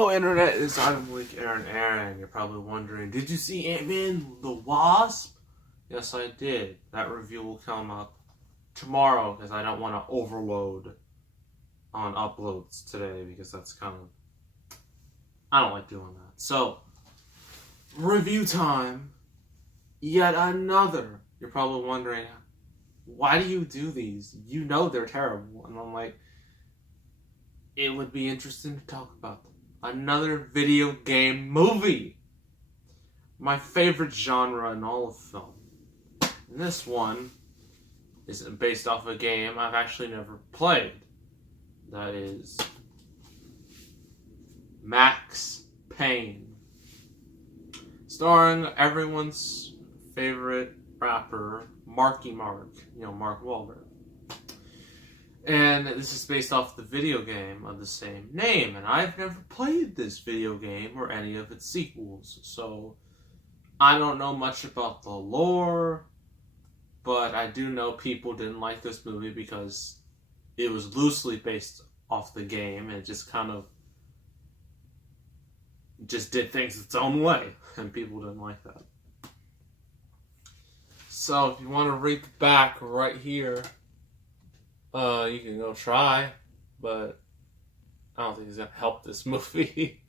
Hello Internet, it's Item Leak Aaron. You're probably wondering, did you see Ant-Man the Wasp? Yes, I did. That review will come up tomorrow because I don't want to overload on uploads today because that's kind of... I don't like doing that. So, review time. Yet another. You're probably wondering, why do you do these? You know they're terrible. And I'm like, it would be interesting to talk about them. Another video game movie. My favorite genre in all of film. And this one is based off a game I've actually never played. That is Max Payne. Starring everyone's favorite rapper, Marky Mark. You know, Mark Wahlberg. And this is based off the video game of the same name. And I've never played this video game or any of its sequels. So I don't know much about the lore. But I do know people didn't like this movie because it was loosely based off the game. And it just kind of just did things its own way. And people didn't like that. So if you want to read the back right here, you can go try, but I don't think it's gonna help this movie.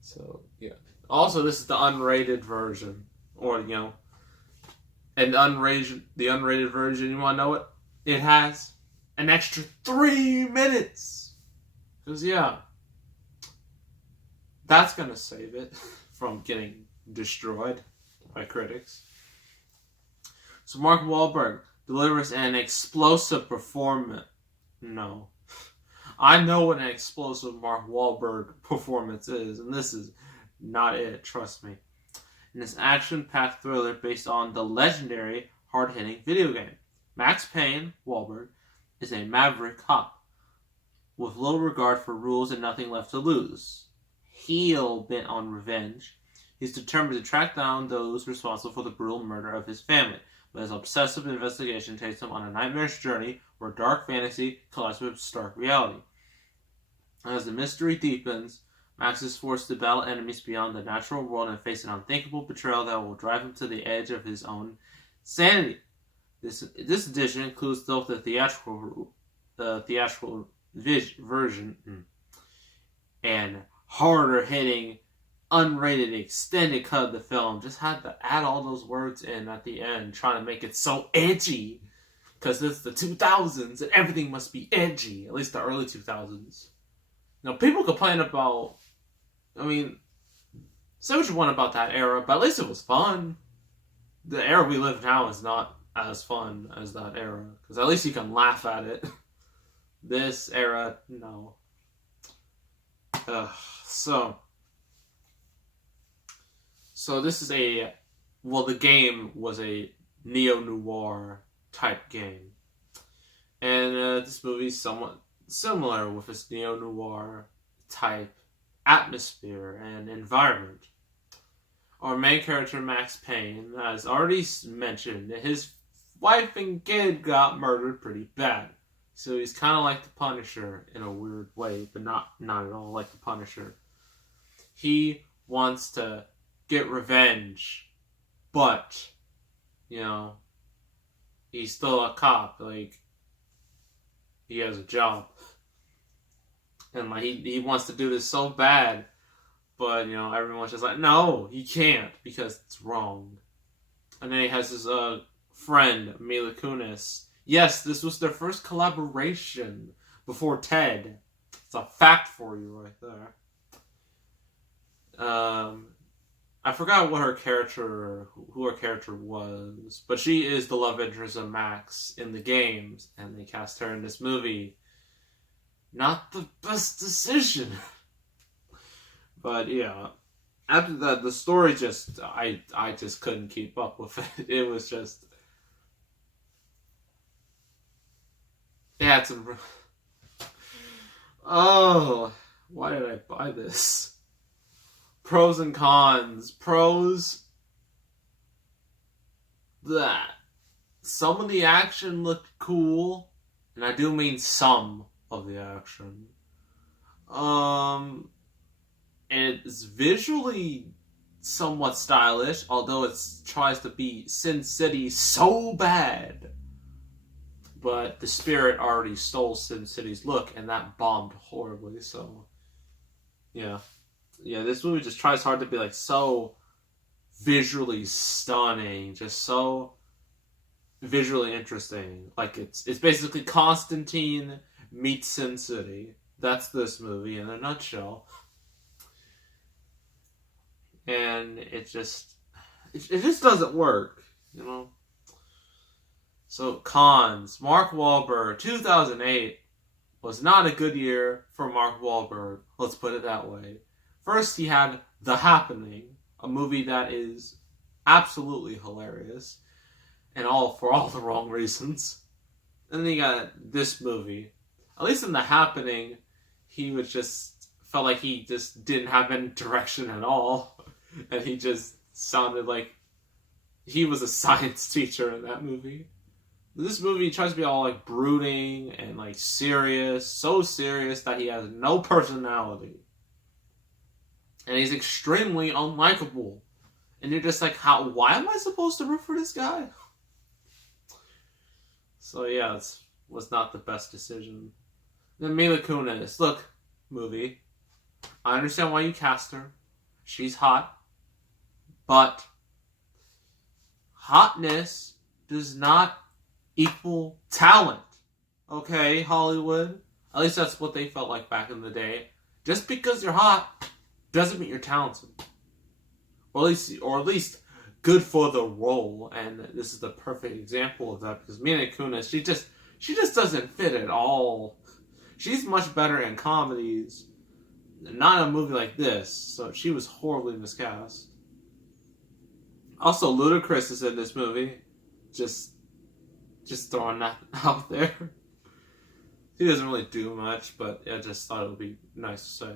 So yeah. Also, this is the unrated version, or the unrated version. You want to know what it has? An extra 3 minutes. Because yeah, that's gonna save it from getting destroyed by critics. So Mark Wahlberg delivers an explosive performance. No. I know what an explosive Mark Wahlberg performance is, and this is not it, trust me. In this action-packed thriller based on the legendary, hard-hitting video game. Max Payne, Wahlberg, is a maverick cop with little regard for rules and nothing left to lose. Heel bent on revenge, he's determined to track down those responsible for the brutal murder of his family. But his obsessive investigation takes him on a nightmarish journey where dark fantasy collides with stark reality. As the mystery deepens, Max is forced to battle enemies beyond the natural world and face an unthinkable betrayal that will drive him to the edge of his own sanity. This edition includes both the theatrical version and harder-hitting unrated extended cut of the film. Just had to add all those words in at the end, trying to make it so edgy, because it's the 2000s and everything must be edgy, at least the early 2000s. Now, people complain about, say what you want about that era, but at least it was fun. The era we live now is not as fun as that era, because at least you can laugh at it. This era, no. So this is the game was a neo-noir type game. And this movie is somewhat similar with its neo-noir type atmosphere and environment. Our main character, Max Payne, as already mentioned, his wife and kid got murdered pretty bad. So he's kind of like the Punisher in a weird way, but not at all like the Punisher. He wants to get revenge, but he's still a cop. Like, he has a job, and like he wants to do this so bad, but everyone's just like, no, he can't because it's wrong. And then he has his friend Mila Kunis. Yes, this was their first collaboration before Ted. It's a fact for you right there. I forgot what who her character was, but she is the love interest of Max in the games, and they cast her in this movie. Not the best decision. But yeah, after that, the story just, I just couldn't keep up with it. It was just, it had some, oh, why did I buy this? Pros and cons. Pros, that some of the action looked cool, and I do mean some of the action. it's visually somewhat stylish, although it tries to be Sin City so bad. But the spirit already stole Sin City's look, and that bombed horribly. So, yeah, this movie just tries hard to be like so visually stunning, just so visually interesting. Like it's basically Constantine meets Sin City. That's this movie in a nutshell. And it just doesn't work, you know. So cons. Mark Wahlberg, 2008 was not a good year for Mark Wahlberg. Let's put it that way. First, he had The Happening, a movie that is absolutely hilarious, and for all the wrong reasons. And then he got this movie. At least in The Happening, he was just felt like he just didn't have any direction at all, and he just sounded like he was a science teacher in that movie. This movie tries to be all like brooding and like serious, so serious that he has no personality. And he's extremely unlikable. And you're just like, why am I supposed to root for this guy? So yeah, it was not the best decision. Then Mila Kunis. Look, movie. I understand why you cast her. She's hot. But hotness does not equal talent. Okay, Hollywood? At least that's what they felt like back in the day. Just because you're hot doesn't mean you're talented. Or at least good for the role. And this is the perfect example of that, because Mila Kunis, she just doesn't fit at all. She's much better in comedies, not in a movie like this. So she was horribly miscast. Also, Ludacris is in this movie. Just throwing that out there. He doesn't really do much, but I just thought it would be nice to say.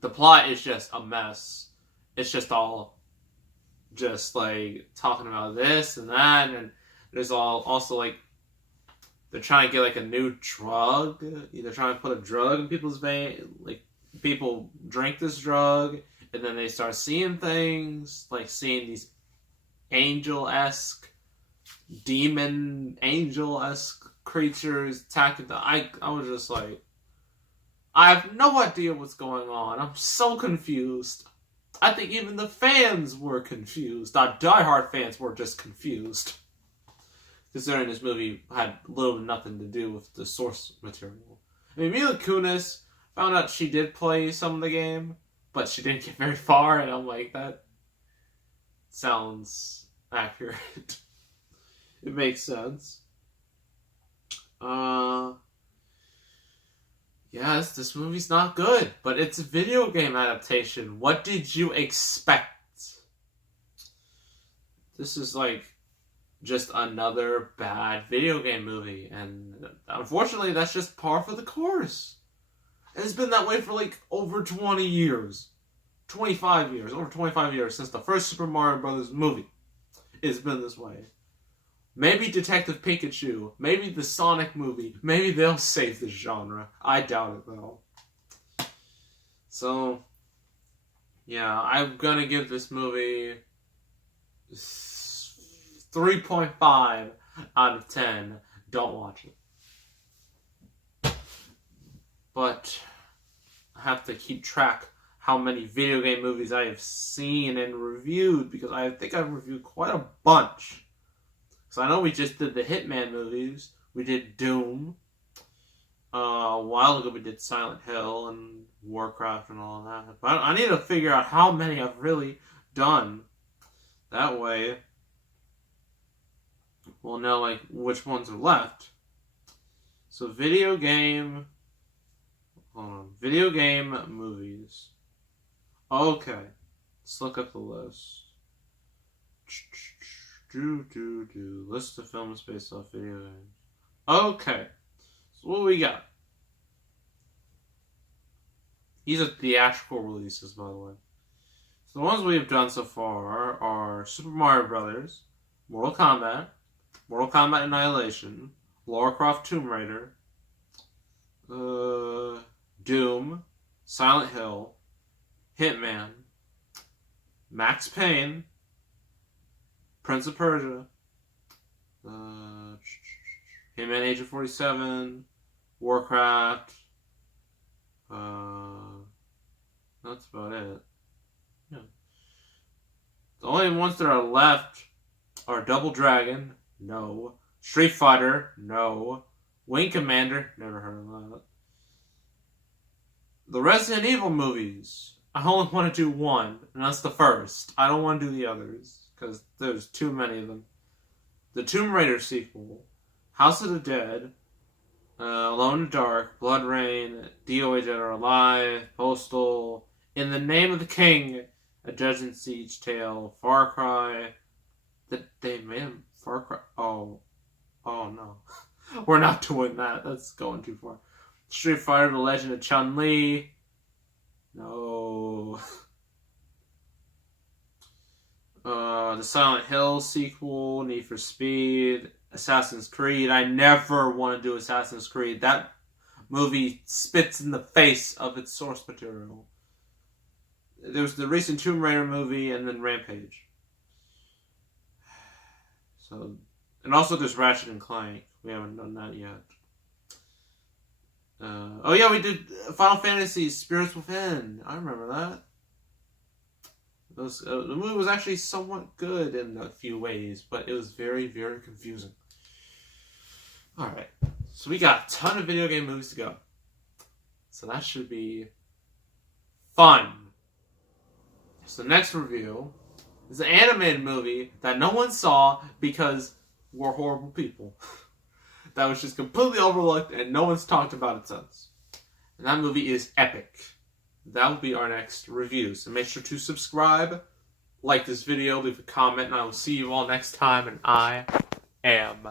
The plot is just a mess. It's just all just like talking about this and that, and there's also like they're trying to get like a new drug. They're trying to put a drug in people's vein. Like people drink this drug, and then they start seeing things, like seeing these angel-esque, demon angel-esque creatures attacking the. I was just like, I have no idea what's going on. I'm so confused. I think even the fans were confused. Our diehard fans were just confused, considering this movie had little to nothing to do with the source material. I mean, Mila Kunis, found out she did play some of the game, but she didn't get very far, and I'm like, that sounds accurate. It makes sense. Yes, this movie's not good, but it's a video game adaptation. What did you expect? This is like just another bad video game movie, and unfortunately that's just par for the course. And it's been that way for like over 20 years. 25 years. Over 25 years since the first Super Mario Brothers movie. It's been this way. Maybe Detective Pikachu, maybe the Sonic movie, maybe they'll save this genre. I doubt it though. So, yeah, I'm gonna give this movie 3.5 out of 10. Don't watch it. But I have to keep track how many video game movies I have seen and reviewed, because I think I've reviewed quite a bunch. So I know we just did the Hitman movies. We did Doom. A while ago we did Silent Hill and Warcraft and all of that. But I need to figure out how many I've really done. That way we'll know like which ones are left. So video game movies. Okay. Let's look up the list. List of films based off video games. Okay. So what we got? These are theatrical releases, by the way. So the ones we have done so far are Super Mario Brothers, Mortal Kombat Annihilation, Lara Croft Tomb Raider, Doom, Silent Hill, Hitman, Max Payne, Prince of Persia, Hitman Agent 47, Warcraft. That's about it. Yeah. The only ones that are left are Double Dragon, no. Street Fighter, no. Wing Commander, never heard of that. The Resident Evil movies, I only want to do one, and that's the first. I don't want to do the others, because there's too many of them. The Tomb Raider sequel, House of the Dead, Alone in the Dark, Blood Rain, DOA Dead or Alive, Postal, In the Name of the King, A Judgment Siege Tale, Far Cry. They made him Far Cry. Oh no. We're not doing that. That's going too far. Street Fighter, The Legend of Chun-Li. No. The Silent Hill sequel, Need for Speed, Assassin's Creed. I never want to do Assassin's Creed. That movie spits in the face of its source material. There was the recent Tomb Raider movie and then Rampage. So, and also there's Ratchet and Clank. We haven't done that yet. Oh yeah, we did Final Fantasy Spirits Within. I remember that. The movie was actually somewhat good in a few ways, but it was very, very confusing. Alright, so we got a ton of video game movies to go. So that should be fun. So the next review is an animated movie that no one saw because we're horrible people. That was just completely overlooked and no one's talked about it since. And that movie is epic. That will be our next review. So make sure to subscribe, like this video, leave a comment, and I will see you all next time. And I am